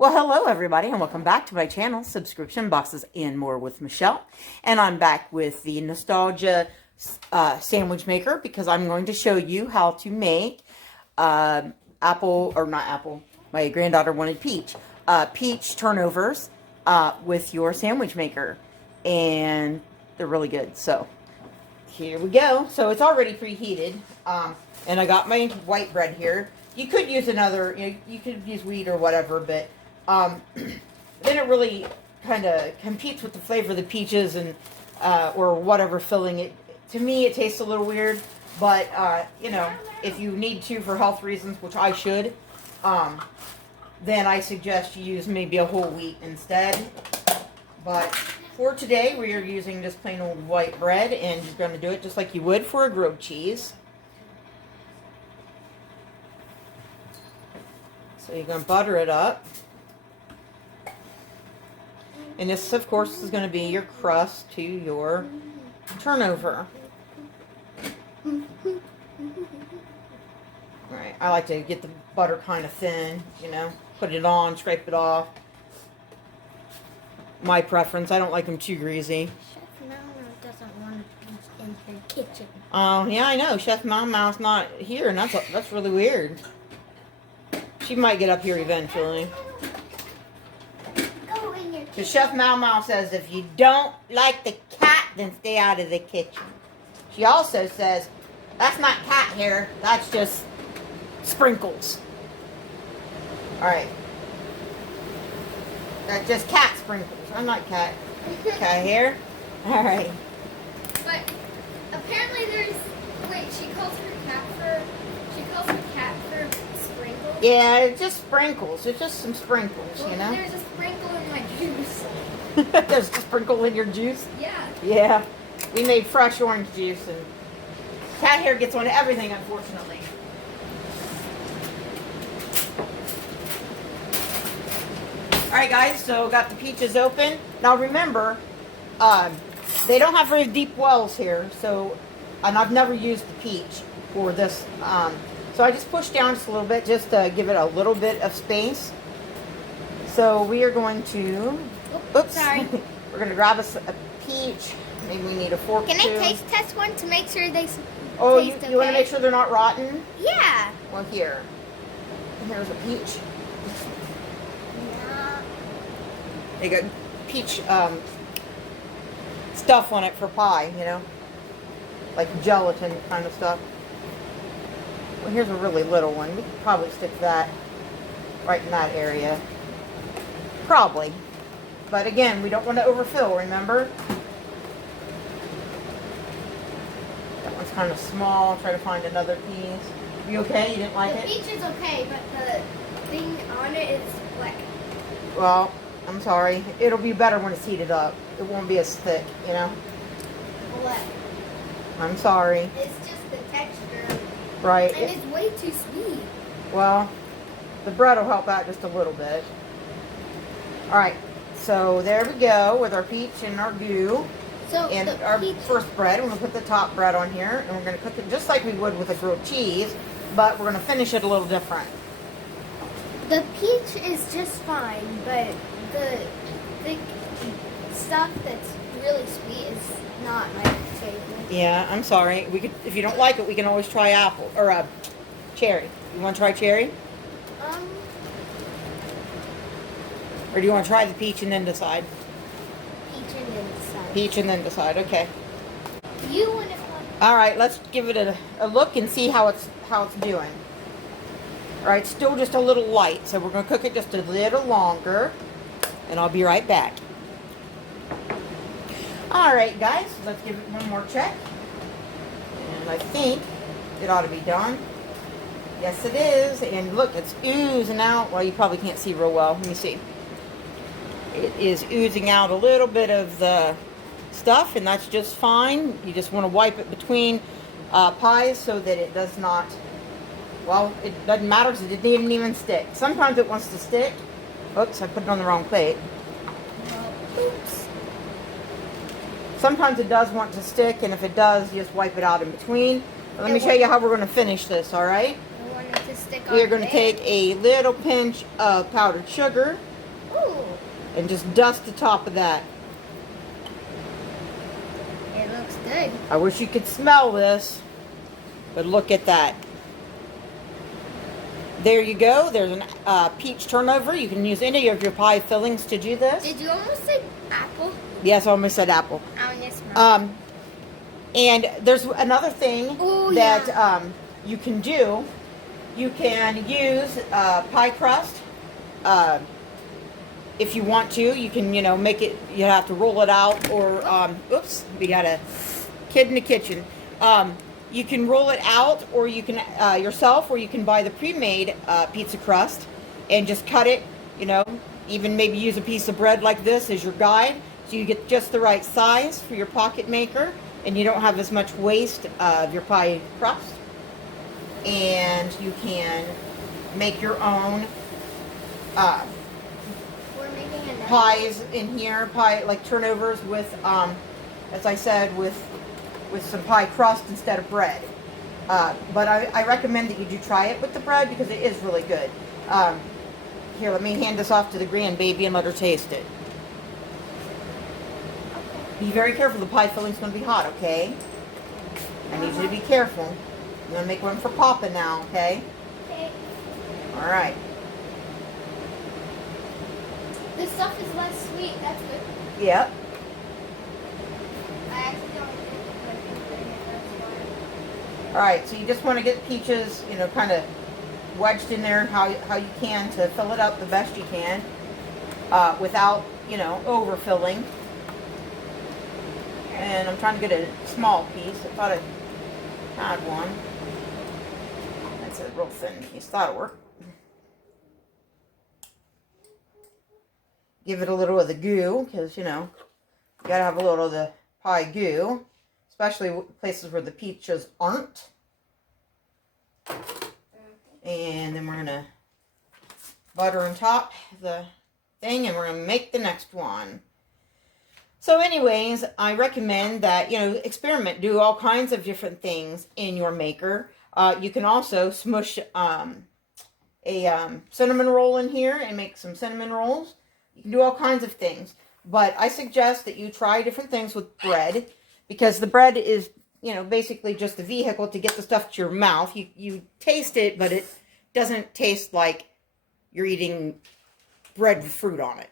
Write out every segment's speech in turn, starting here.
Well, hello everybody, and welcome back to my channel, Subscription Boxes and More with Michelle. And I'm back with the Nostalgia Sandwich Maker because I'm going to show you how to make my granddaughter wanted peach turnovers with your sandwich maker. And they're really good. So here we go. So it's already preheated. And I got my white bread here. You could use another, you could use wheat or whatever, but then it really kind of competes with the flavor of the peaches and or whatever filling it. To me, it tastes a little weird, but if you need to for health reasons, which I should, then I suggest you use maybe a whole wheat instead. But for today, we are using just plain old white bread, and you're going to do it just like you would for a grilled cheese. So you're going to butter it up. And this, of course, is going to be your crust to your turnover. Alright, I like to get the butter kind of thin, put it on, scrape it off. My preference, I don't like them too greasy. Chef Meow-Meow doesn't want to be in her kitchen. Oh, yeah, I know. Chef Meow-Meow's not here, and that's really weird. She might get up here eventually. Because Chef Meow-Meow says if you don't like the cat, then stay out of the kitchen. She also says, that's not cat hair, that's just sprinkles. Alright. That's just cat sprinkles. I'm not cat hair. Alright. But apparently she calls her cat fur sprinkles. Yeah, it's just sprinkles. It's just some sprinkles, Well, there's a sprinkle in my juice. There's a sprinkle in your juice? Yeah. Yeah. We made fresh orange juice, and cat hair gets on everything, unfortunately. Alright guys, so got the peaches open. Now remember, they don't have very deep wells here, and I've never used the peach for this. So I just pushed down just a little bit, just to give it a little bit of space. So we are going to, oops, sorry. We're going to grab us a peach. Maybe we need a fork. Can I taste test one to make sure they taste okay? Okay? You want to make sure they're not rotten? Yeah. Well, here's a peach. Yeah. They got peach stuff on it for pie, like gelatin kind of stuff. Well, here's a really little one. We could probably stick that right in that area. Probably. But again, we don't want to overfill, remember? That one's kind of small. I'll try to find another piece. You okay? You didn't like it? The peach is okay, but the thing on it is black. Well, I'm sorry. It'll be better when it's heated up. It won't be as thick, Black. I'm sorry. It's just the texture. Right. And it's way too sweet. Well, the bread will help out just a little bit. Alright, so there we go with our peach and our goo. So and our first bread, we're going to put the top bread on here, and we're going to cook it just like we would with a grilled cheese, but we're going to finish it a little different. The peach is just fine, but the thick stuff that's really sweet is not my favorite. Yeah, I'm sorry. We could, if you don't like it, we can always try apple or cherry. You want to try cherry? Or do you want to try the peach and then decide? Peach and then decide. Peach and then decide. Okay. You want to. All right, let's give it a look and see how it's doing. All right, still just a little light, so we're going to cook it just a little longer, and I'll be right back. All right, guys, let's give it one more check. And I think it ought to be done. Yes, it is. And look, it's oozing out. Well, you probably can't see real well. Let me see. It is oozing out a little bit of the stuff, and that's just fine. You just want to wipe it between pies so that it does not, well, it doesn't matter because it didn't even stick. Sometimes it wants to stick. Oops, I put it on the wrong plate. Oops. Sometimes it does want to stick, and if it does, you just wipe it out in between. But let me show you how we're going to finish this, all right? I want it to stick on we are going to there. take a little pinch of powdered sugar. Ooh. And just dust the top of that. It looks good. I wish you could smell this, but look at that. There you go. There's a peach turnover. You can use any of your pie fillings to do this. Did you almost say apple? Yes, I almost said apple. I almost smelled And there's another thing that you can do. You can use pie crust. If you want to, you can, make it, you have to roll it out, or, oops, we got a kid in the kitchen. You can roll it out, or you can, yourself, or you can buy the pre-made pizza crust and just cut it, even maybe use a piece of bread like this as your guide, so you get just the right size for your pocket maker, and you don't have as much waste of your pie crust. And you can make your own pies in here, like turnovers with, as I said, with some pie crust instead of bread. But I recommend that you do try it with the bread because it is really good. Here, let me hand this off to the grandbaby and let her taste it. Be very careful, the pie filling's going to be hot, okay? I need you to be careful. I'm going to make one for Papa now, okay? Okay. All right. This stuff is less sweet. That's good. Yep. I actually don't think that's All right, so you just want to get peaches, kind of wedged in there how you can to fill it up the best you can without, overfilling. And I'm trying to get a small piece. I thought I had one. That's a real thin piece. That'll work. Give it a little of the goo, because, you gotta have a little of the pie goo, especially places where the peaches aren't. And then we're gonna butter on top the thing, and we're gonna make the next one. So anyways, I recommend that, experiment, do all kinds of different things in your maker. You can also smush a cinnamon roll in here and make some cinnamon rolls. You can do all kinds of things, but I suggest that you try different things with bread, because the bread is, basically just a vehicle to get the stuff to your mouth. You taste it, but it doesn't taste like you're eating bread with fruit on it.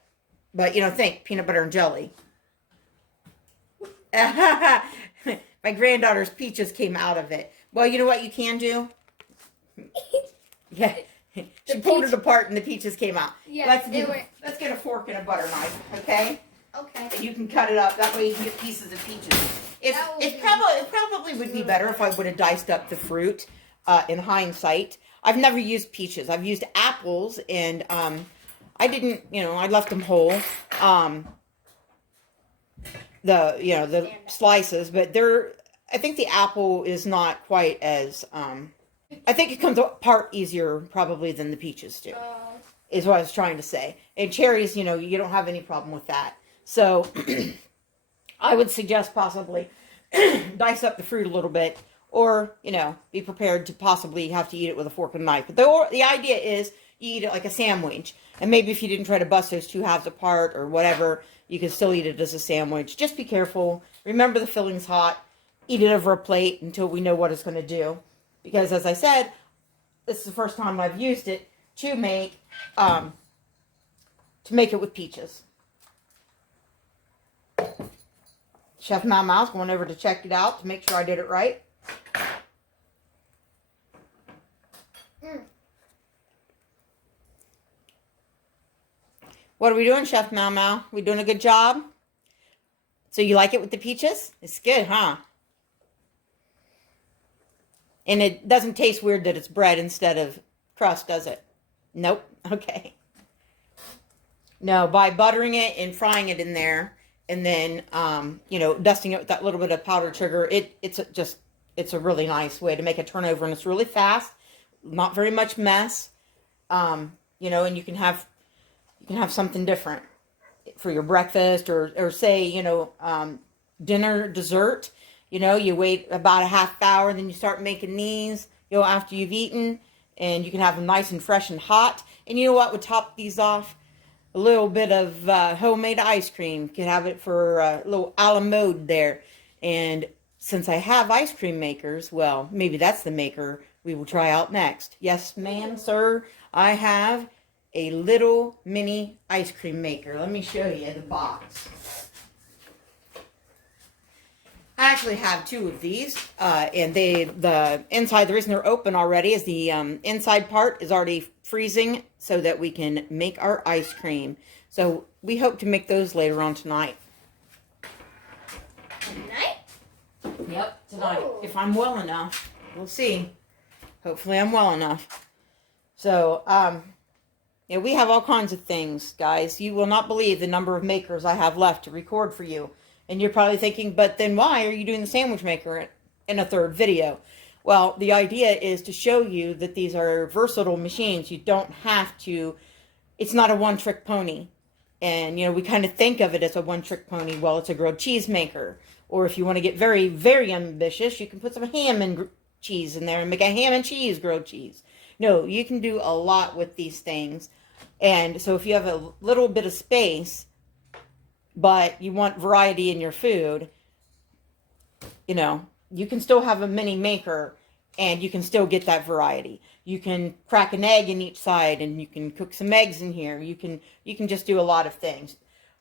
But, think peanut butter and jelly. My granddaughter's peaches came out of it. Well, you know what you can do? Yeah. She pulled it apart and the peaches came out. Yeah, let's get a fork and a butter knife, okay? Okay. And you can cut it up. That way you can get pieces of peaches. It probably would be better if I would have diced up the fruit in hindsight. I've never used peaches. I've used apples, and I didn't, I left them whole. The slices, but I think the apple is not quite as, I think it comes apart easier probably than the peaches do, is what I was trying to say. And cherries, you don't have any problem with that. So I would suggest possibly dice up the fruit a little bit, or, be prepared to possibly have to eat it with a fork and knife. But the idea is you eat it like a sandwich. And maybe if you didn't try to bust those two halves apart or whatever, you can still eat it as a sandwich. Just be careful. Remember, the filling's hot. Eat it over a plate until we know what it's going to do. Because, as I said, this is the first time I've used it to make it with peaches. Chef Meow-Meow's going over to check it out to make sure I did it right. What are we doing, Chef Meow-Meow? We doing a good job? So you like it with the peaches? It's good, huh? And it doesn't taste weird that it's bread instead of crust, does it? Nope. Okay. No, by buttering it and frying it in there, and then, dusting it with that little bit of powdered sugar, it's a really nice way to make a turnover, and it's really fast, not very much mess, and you can have something different for your breakfast, or say, dinner, dessert. You wait about a half hour, then you start making these, after you've eaten, and you can have them nice and fresh and hot. And you know what would top these off? A little bit of homemade ice cream. You can have it for a little a la mode there. And since I have ice cream makers, well, maybe that's the maker we will try out next. Yes, ma'am, sir, I have a little mini ice cream maker. Let me show you the box. I actually have two of these, and the inside, the reason they're open already is the inside part is already freezing so that we can make our ice cream. So we hope to make those later on tonight. Tonight? Yep, tonight. Ooh. If I'm well enough. We'll see. Hopefully I'm well enough. So, yeah, we have all kinds of things, guys. You will not believe the number of makers I have left to record for you. And you're probably thinking, but then why are you doing the sandwich maker in a third video? Well, the idea is to show you that these are versatile machines. You don't have to, it's not a one-trick pony. And, you know, we kind of think of it as a one-trick pony. Well, it's a grilled cheese maker. Or if you want to get very, very ambitious, you can put some ham and cheese in there and make a ham and cheese grilled cheese. No, you can do a lot with these things. And so if you have a little bit of space, but you want variety in your food, you know, you can still have a mini maker and you can still get that variety. You can crack an egg in each side and you can cook some eggs in here. You can just do a lot of things.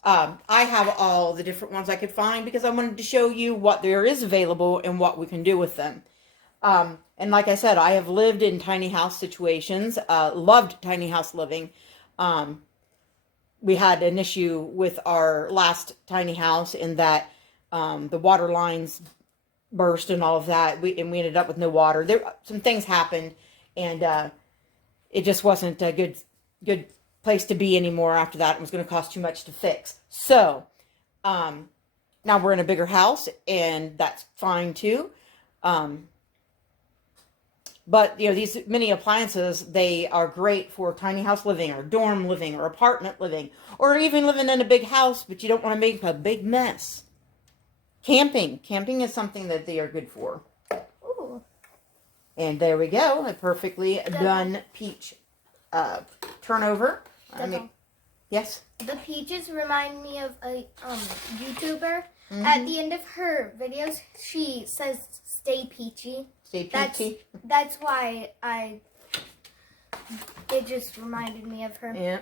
I have all the different ones I could find because I wanted to show you what there is available and what we can do with them. And like I said, I have lived in tiny house situations, loved tiny house living. We had an issue with our last tiny house in that the water lines burst and all of that. We ended up with no water. Some things happened, and it just wasn't a good place to be anymore after that. It was going to cost too much to fix. So now we're in a bigger house, and that's fine too. But, you know, these mini appliances, they are great for tiny house living or dorm living or apartment living or even living in a big house, but you don't want to make a big mess. Camping. Camping is something that they are good for. Ooh. And there we go. A perfectly done peach turnover. Yes? The peaches remind me of a YouTuber. Mm-hmm. At the end of her videos, she says, "Stay peachy." Stay peachy. That's why it just reminded me of her. Yeah.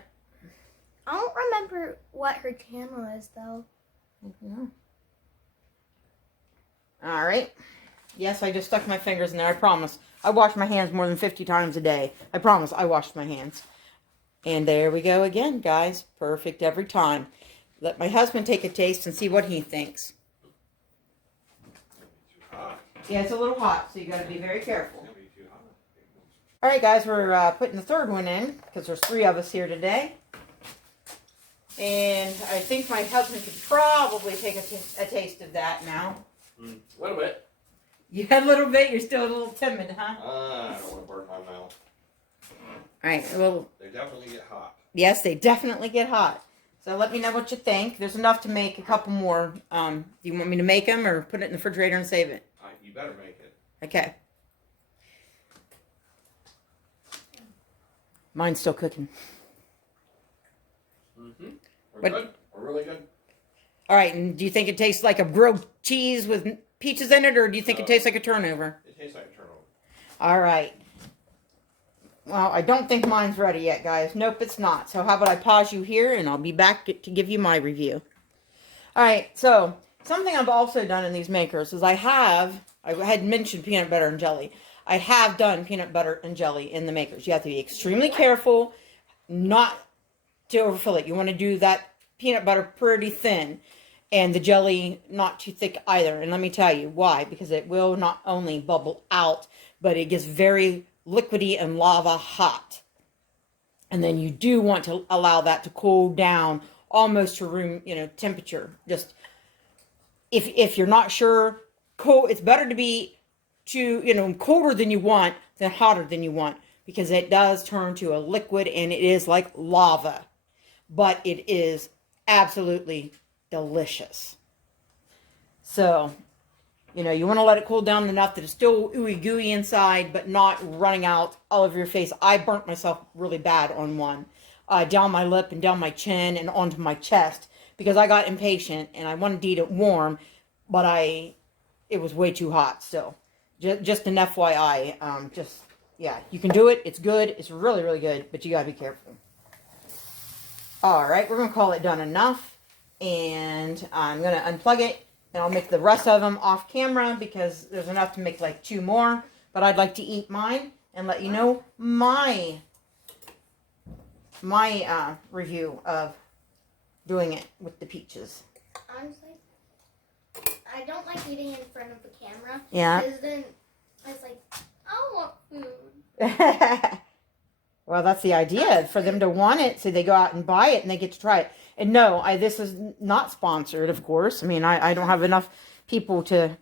I don't remember what her channel is, though. Mm-hmm. All right. Yes, I just stuck my fingers in there. I promise. I wash my hands more than 50 times a day. I promise I washed my hands. And there we go again, guys. Perfect every time. Let my husband take a taste and see what he thinks. Yeah, it's a little hot, so you got to be very careful. All right, guys, we're putting the third one in because there's 3 of us here today. And I think my husband could probably take a taste of that now. A little bit. You had a little bit. You're still a little timid, huh? I don't want to burn my mouth. All right. Well, they definitely get hot. Yes, they definitely get hot. So let me know what you think. There's enough to make a couple more. Do you want me to make them or put it in the refrigerator and save it? You better make it. Okay. Mine's still cooking. Mm-hmm. We're good. We're really good. All right. And do you think it tastes like a grilled cheese with peaches in it, or do you think it tastes like a turnover? It tastes like a turnover. All right. Well, I don't think mine's ready yet, guys. Nope, it's not. So how about I pause you here, and I'll be back to give you my review. All right. So something I've also done in these makers is I had mentioned peanut butter and jelly. I have done peanut butter and jelly in the makers. You have to be extremely careful not to overfill it. You want to do that peanut butter pretty thin and the jelly not too thick either. And let me tell you why. Because it will not only bubble out, but it gets very liquidy and lava hot. And then you do want to allow that to cool down almost to room, temperature. Just if you're not sure, cool. It's better to be colder than you want than hotter than you want, because it does turn to a liquid and it is like lava, but it is absolutely delicious. So You know, you want to let it cool down enough that it's still ooey gooey inside, but not running out all over your face. I burnt myself really bad on one, down my lip and down my chin and onto my chest because I got impatient and I wanted to eat it warm, but it was way too hot still. Just an FYI, yeah, you can do it. It's good. It's really, really good, but you gotta be careful. All right, we're gonna call it done enough, and I'm gonna unplug it. And I'll make the rest of them off camera because there's enough to make like 2 more. But I'd like to eat mine and let you know my review of doing it with the peaches. Honestly, I don't like eating in front of the camera. Yeah. Because then it's like, I want food. Well, that's the idea, for them to want it so they go out and buy it and they get to try it. And no, this is not sponsored, of course. I mean, I don't have enough people to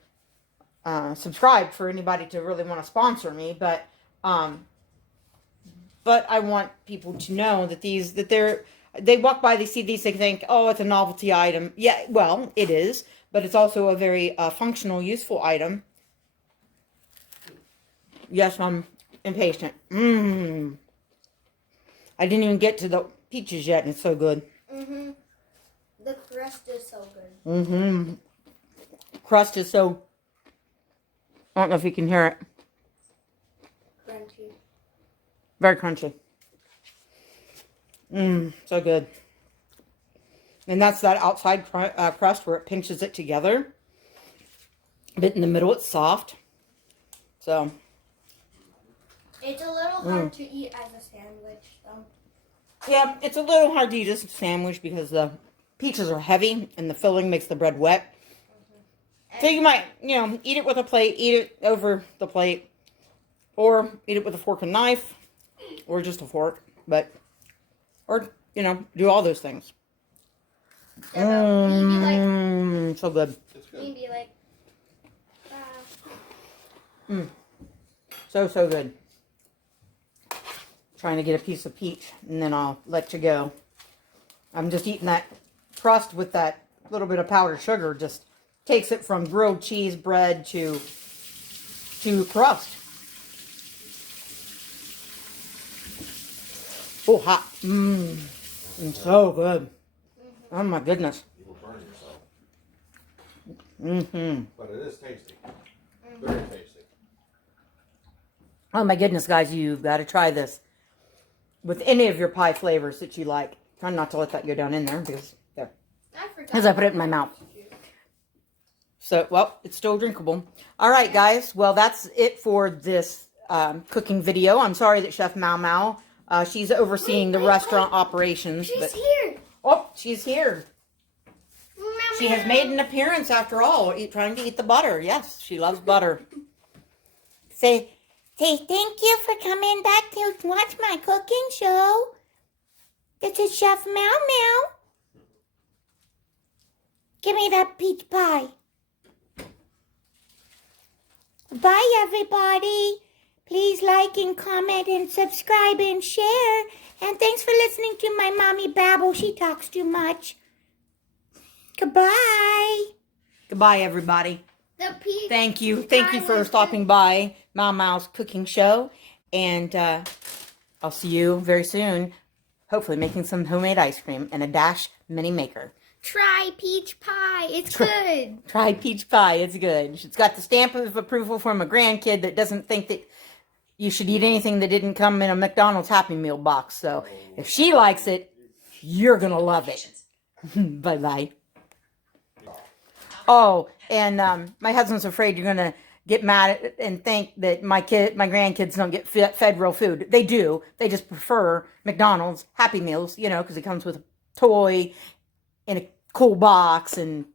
subscribe for anybody to really want to sponsor me. But I want people to know that they walk by, they see these, they think, oh, it's a novelty item. Yeah, well, it is. But it's also a very functional, useful item. Yes, I'm impatient. I didn't even get to the peaches yet, and it's so good. The crust is so good. Crust is so... I don't know if you can hear it. Crunchy. Very crunchy. So good. And that's that outside crust where it pinches it together. But in the middle, it's soft. So... It's a little hard to eat as a sandwich, though. Yeah, it's a little hard to eat as a sandwich because the peaches are heavy and the filling makes the bread wet. So you might, eat it with a plate, eat it over the plate, or eat it with a fork and knife, or just a fork, or, do all those things. Maybe so good. Maybe like, So good. Trying to get a piece of peach, and then I'll let you go. I'm just eating that crust with that little bit of powdered sugar. Just takes it from grilled cheese bread to crust. Oh, hot. It's so good. Oh my goodness. You will burn yourself. But it is tasty. Very tasty. Oh my goodness, guys, you've got to try this with any of your pie flavors that you like. Try not to let that go down in there because as I put it in my mouth. So, well, it's still drinkable. All right, guys. Well, that's it for this cooking video. I'm sorry that Chef Meow-Meow, she's overseeing the restaurant operations. She's here. Oh, she's here. She has made an appearance after all, trying to eat the butter. Yes, she loves butter. Say thank you for coming back to watch my cooking show. This is Chef Meow-Meow. Give me that peach pie. Bye, everybody. Please like and comment and subscribe and share. And thanks for listening to my mommy babble. She talks too much. Goodbye. Goodbye, everybody. Thank you. Thank you for stopping by Meow-Meow's cooking show. And I'll see you very soon. Hopefully making some homemade ice cream and a Dash mini maker. Try peach pie. It's good. Try peach pie. It's good. It's got the stamp of approval from a grandkid that doesn't think that you should eat anything that didn't come in a McDonald's Happy Meal box. So if she likes it, you're going to love it. Bye-bye. Oh, and my husband's afraid you're going to get mad and think that my grandkids don't get fed real food. They do. They just prefer McDonald's Happy Meals, because it comes with a toy in a cool box, and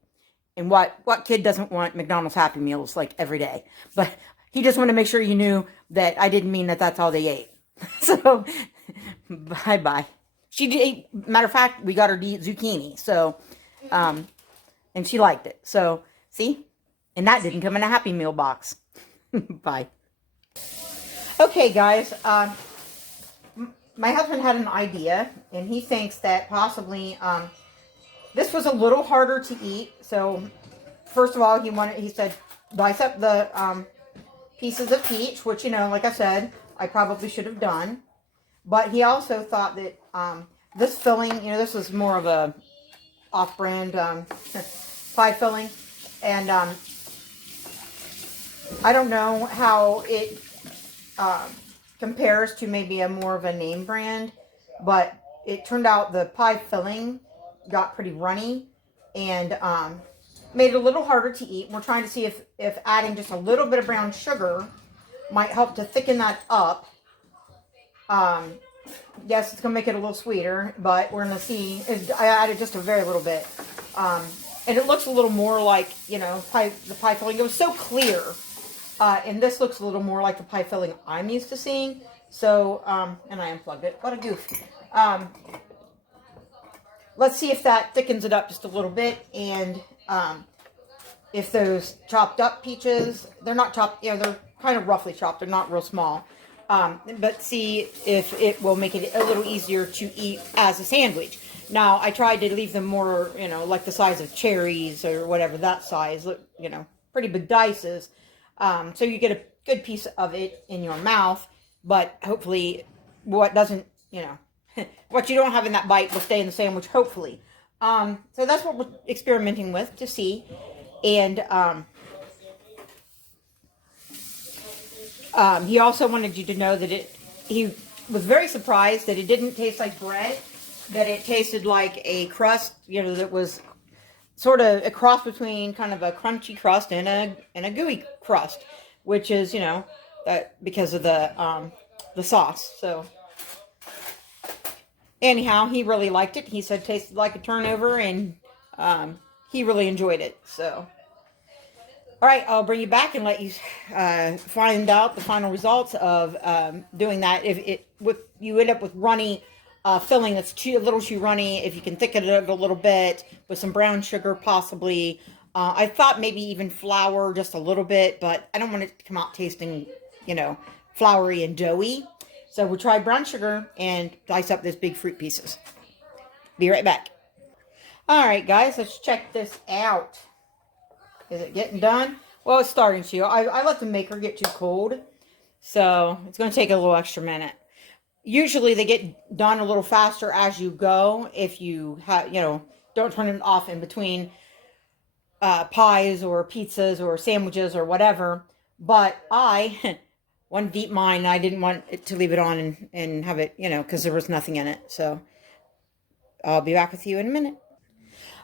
what kid doesn't want McDonald's Happy Meals like every day? But he just wanted to make sure you knew that I didn't mean that that's all they ate. So, bye-bye. She ate, matter of fact, we got her to eat zucchini. So, and she liked it. So, see? And that didn't come in a Happy Meal box. Bye. Okay, guys. My husband had an idea, and he thinks that possibly this was a little harder to eat. So, first of all, he said, dice up the pieces of peach, which, you know, like I said, I probably should have done. But he also thought that this filling, you know, this was more of a off-brand pie filling. And I don't know how it compares to maybe a more of a name brand, but it turned out the pie filling got pretty runny and made it a little harder to eat. We're trying to see if adding just a little bit of brown sugar might help to thicken that up. Yes, it's going to make it a little sweeter, but we're going to see. I added just a very little bit. And it looks a little more like, you know, the pie filling. It was so clear. And this looks a little more like the pie filling I'm used to seeing. So, and I unplugged it. What a goof. Let's see if that thickens it up just a little bit. And if those chopped up peaches, they're not chopped, you know, they're kind of roughly chopped. They're not real small. But see if it will make it a little easier to eat as a sandwich. Now, I tried to leave them more, you know, like the size of cherries or whatever, that size, you know, pretty big dices. So you get a good piece of it in your mouth, but hopefully what doesn't, you know, what you don't have in that bite will stay in the sandwich, hopefully. So that's what we're experimenting with to see. And he also wanted you to know that he was very surprised that it didn't taste like bread, that it tasted like a crust, you know, that was sort of a cross between kind of a crunchy crust and a gooey crust, which is, you know, because of the sauce. So anyhow, he really liked it. He said it tasted like a turnover, and he really enjoyed it. So, all right, I'll bring you back and let you find out the final results of doing that. If you end up with runny filling that's a little too runny, if you can thicken it up a little bit with some brown sugar, possibly. I thought maybe even flour just a little bit, but I don't want it to come out tasting, you know, floury and doughy. So we'll try brown sugar and dice up those big fruit pieces. Be right back. All right, guys, let's check this out. Is it getting done? Well, it's starting to. I let the maker get too cold, so it's going to take a little extra minute. Usually they get done a little faster as you go if you have, you know, don't turn it off in between pies or pizzas or sandwiches or whatever. But I wanted to eat mine, and I didn't want it to leave it on and have it, you know, because there was nothing in it. So I'll be back with you in a minute.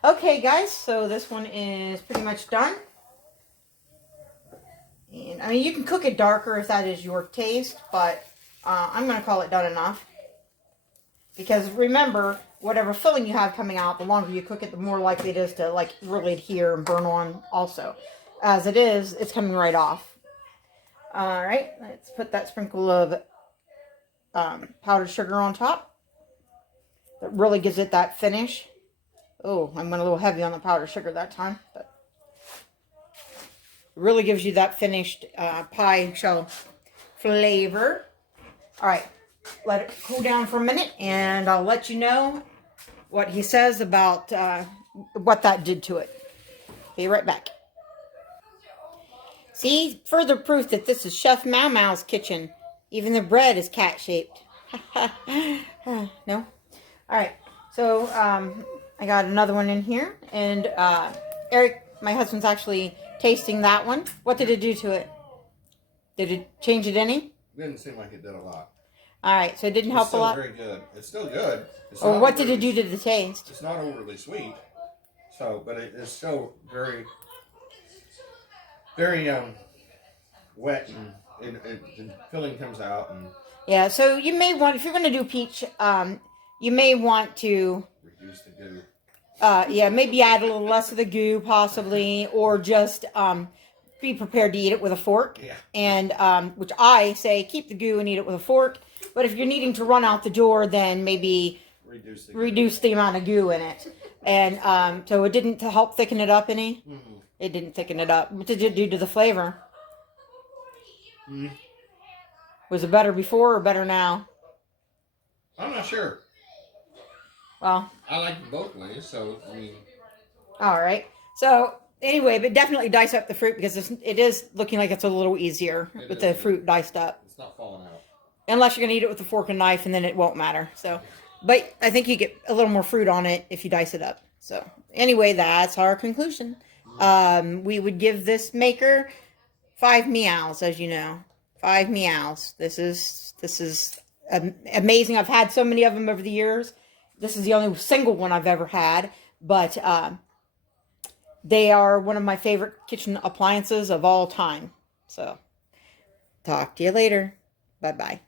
Okay, guys, so this one is pretty much done. And I mean, you can cook it darker if that is your taste, but I'm going to call it done enough. Because remember, whatever filling you have coming out, the longer you cook it, the more likely it is to, like, really adhere and burn on also. As it is, it's coming right off. Alright, let's put that sprinkle of powdered sugar on top. That really gives it that finish. Oh, I went a little heavy on the powdered sugar that time. But it really gives you that finished pie shell flavor. Alright, let it cool down for a minute, and I'll let you know what he says about what that did to it. Be right back. See, further proof that this is Chef Meow-Meow's kitchen. Even the bread is cat-shaped. No? Alright, so I got another one in here, and Eric, my husband's actually tasting that one. What did it do to it? Did it change it any? Didn't seem like it did a lot. All right, so it didn't help a lot. It's still very good. It's still good. Or what did it do to the taste? It's not overly sweet, so but it is still very, very wet, and the filling comes out. And yeah, so you may want, if you're going to do peach, you may want to reduce the goo. Yeah, maybe add a little less of the goo, possibly, or just be prepared to eat it with a fork. Yeah. And which I say keep the goo and eat it with a fork. But if you're needing to run out the door, then maybe reduce the amount of goo in it. And so it didn't help thicken it up any. Mm-hmm. It didn't thicken it up. What did it do to the flavor? Mm-hmm. Was it better before or better now? I'm not sure. Well, I like them both ways, so I mean. All right. So Anyway, but definitely dice up the fruit because it is looking like it's a little easier with the fruit diced up. It's not falling out. Unless you're going to eat it with a fork and knife, and then it won't matter. So, but I think you get a little more fruit on it if you dice it up. So, anyway, that's our conclusion. We would give this maker 5 meows, as you know. 5 meows. This is amazing. I've had so many of them over the years. This is the only single one I've ever had, but they are one of my favorite kitchen appliances of all time. So, talk to you later. Bye-bye.